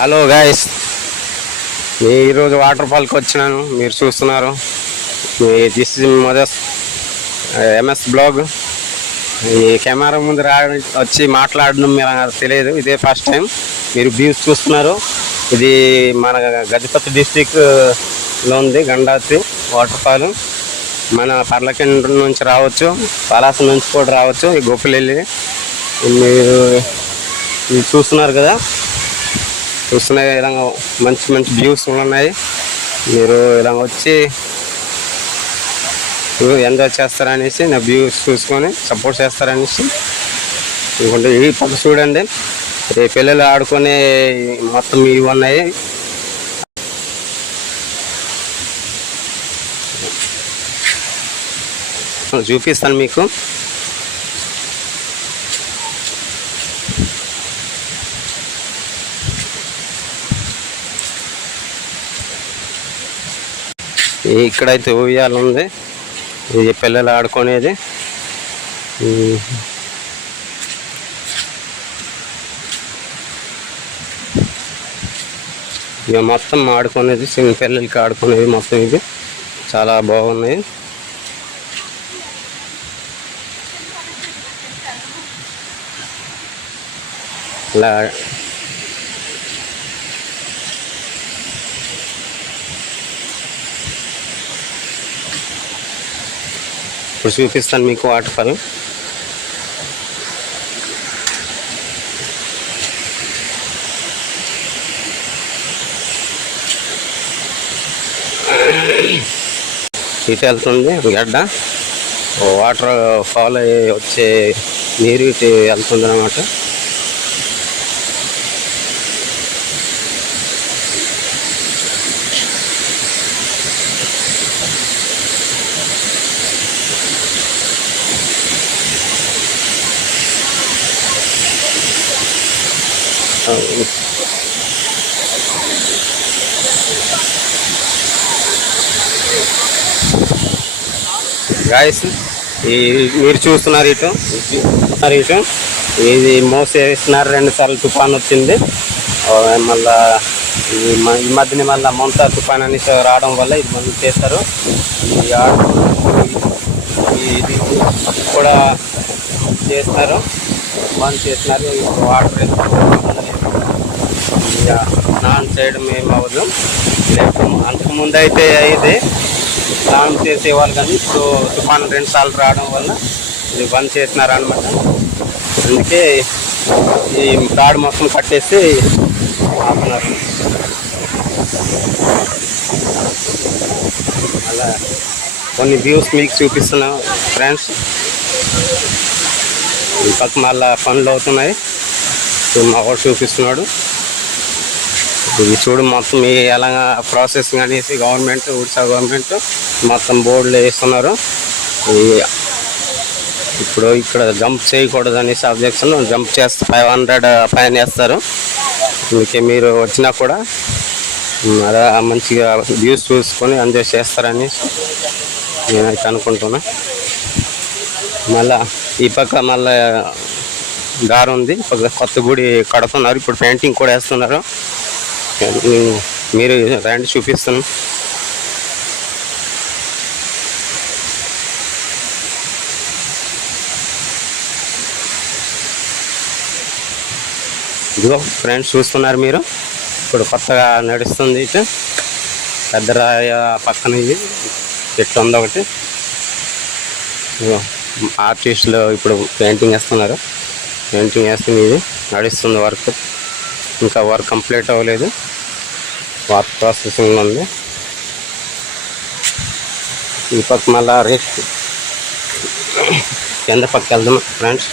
Hello guys, ఈరోజు water ఫాల్కి వచ్చినాను. మీరు చూస్తున్నారు. This mother's MS blog. ఈ కెమెరా ముందు వచ్చి మాట్లాడడం మీరు తెలియదు, ఇదే ఫస్ట్ టైం. మీరు వ్యూస్ చూస్తున్నారు. ఇది మన గజపతి డిస్టిక్లో ఉంది గండాతి వాటర్ ఫాల్. మన పర్లకెండ్ర నుంచి రావచ్చు, పలాస నుంచి కూడా రావచ్చు. ఈ గొప్పలెల్లి మీరు ఇది చూస్తున్నారు కదా. చూస్తున్న విధంగా మంచి మంచి వ్యూస్ ఉన్నాయి. మీరు ఇలా వచ్చి ఎంజాయ్ చేస్తారనేసి, నా వ్యూస్ చూసుకొని సపోర్ట్ చేస్తారనేసి ఇంకొంటే ఈ పక్క చూడండి. పిల్లలు ఆడుకునే మొత్తం ఇవి ఉన్నాయి. చూపిస్తాను మీకు. ఇక్కడైతే ఉయ్యాలు ఉంది, ఇది పిల్లలు ఆడుకునేది. ఇక మొత్తం ఆడుకునేది, చిన్న పిల్లలకి ఆడుకునేది మొత్తం. ఇది చాలా బాగున్నాయి. ఇలా ఇప్పుడు చూపిస్తాను మీకు వాటర్ ఫాల్. ఇటు వెళ్తుంది గడ్డ, వాటర్ ఫాల్ వచ్చే నీరు ఇటు వెళ్తుంది అన్నమాట. గాయస్, మీరు చూస్తున్నారు ఇటు ఇది మోసేస్తున్నారు. 2 సార్లు తుఫాన్ వచ్చింది. మళ్ళా ఈ మధ్యన మళ్ళీ మొంతా తుఫాన్ అనేసి రావడం వల్ల ఇది మళ్ళీ చేస్తారు. ఇది కూడా చేస్తున్నారు, బంద్ చేస్తున్నారు. వాటర్ స్నానం చేయడం ఏం అవ్వదు. అంతకుముందు అయితే ఇది స్నానం చేసేవాళ్ళు, కానీ ఇప్పుడు తుఫాన్ 2 సార్లు రావడం వల్ల ఇది బంద్ చేసినారు అనమాట. అందుకే ఈ తాడు మొత్తం కట్టేసి ఆపుతున్నారు. అలా కొన్ని వ్యూస్ మీకు చూపిస్తున్నాం ఫ్రెండ్స్. ఈ పక్క మళ్ళా పనులు అవుతున్నాయి, మా వాడు చూపిస్తున్నాడు. ఇది చూడు మొత్తం ఎలా ప్రాసెసింగ్ అనేసి గవర్నమెంట్, ఒడిశా గవర్నమెంట్ మొత్తం బోర్డులు వేస్తున్నారు. ఇప్పుడు ఇక్కడ జంప్ చేయకూడదు అనేసి అబ్జెక్షన్. జంప్ చేస్తే 500 ఫైన్ వేస్తారు. అందుకే మీరు వచ్చినా కూడా అలా మంచిగా వ్యూస్ చూసుకొని ఎంజాయ్ చేస్తారని నేనైతే అనుకుంటున్నా. మళ్ళా ఈ పక్క మళ్ళా దారి ఉంది, కొత్త గుడి కడుతున్నారు. ఇప్పుడు పెయింటింగ్ కూడా వేస్తున్నారు. మీరు రండి, చూపిస్తాను. ఇదిగో ఫ్రెండ్స్ చూస్తున్నారు మీరు, ఇప్పుడు కొత్తగా నడుస్తుంది. ఇటు పెద్దరాయ పక్కన ఇది చెట్టు ఉంది ఒకటి. ఆర్టిస్టులు ఇప్పుడు పెయింటింగ్ వేస్తున్నారు. పెయింటింగ్ వేస్తుంది, ఇది నడుస్తుంది వర్క్. ఇంకా వర్క్ కంప్లీట్ అవ్వలేదు, వర్క్ ప్రాసెసింగ్ ఉంది. ఈ పక్క మళ్ళా రెస్ట్ కింద పక్క వెళ్దాం ఫ్రెండ్స్.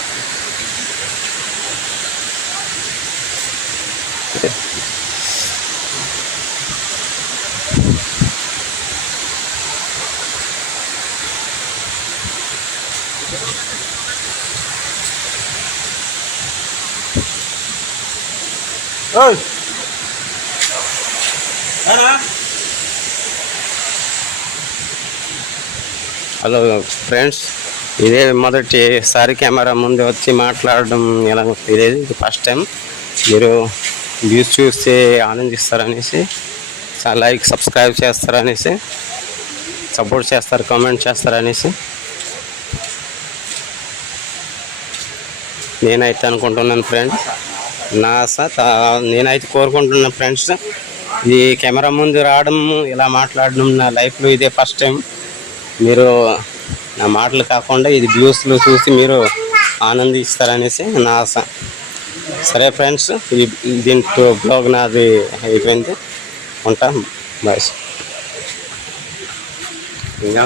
హలో ఫ్రెండ్స్, ఇదే మొదటిసారి కెమెరా ముందు వచ్చి మాట్లాడడం ఎలా తెలియదు. ఇది ఫస్ట్ టైం. మీరు వ్యూస్ చూస్తే ఆనందిస్తారనేసి, లైక్ సబ్స్క్రైబ్ చేస్తారనేసి, సపోర్ట్ చేస్తారు, కామెంట్ చేస్తారనేసి నేనైతే అనుకుంటున్నాను ఫ్రెండ్స్. నా ఆశ నేనైతే కోరుకుంటున్నాను ఫ్రెండ్స్. ఈ కెమెరా ముందు రావడం, ఇలా మాట్లాడడం నా లైఫ్లో ఇదే ఫస్ట్ టైం. మీరు నా మాటలు కాకుండా ఇది వ్యూస్లో చూసి మీరు ఆనందిస్తారనేసి నా ఆశ. సరే ఫ్రెండ్స్, దీంతో బ్లాగ్ నాది అయిపోయింది. ఉంటా, బాయ్. ఇంకా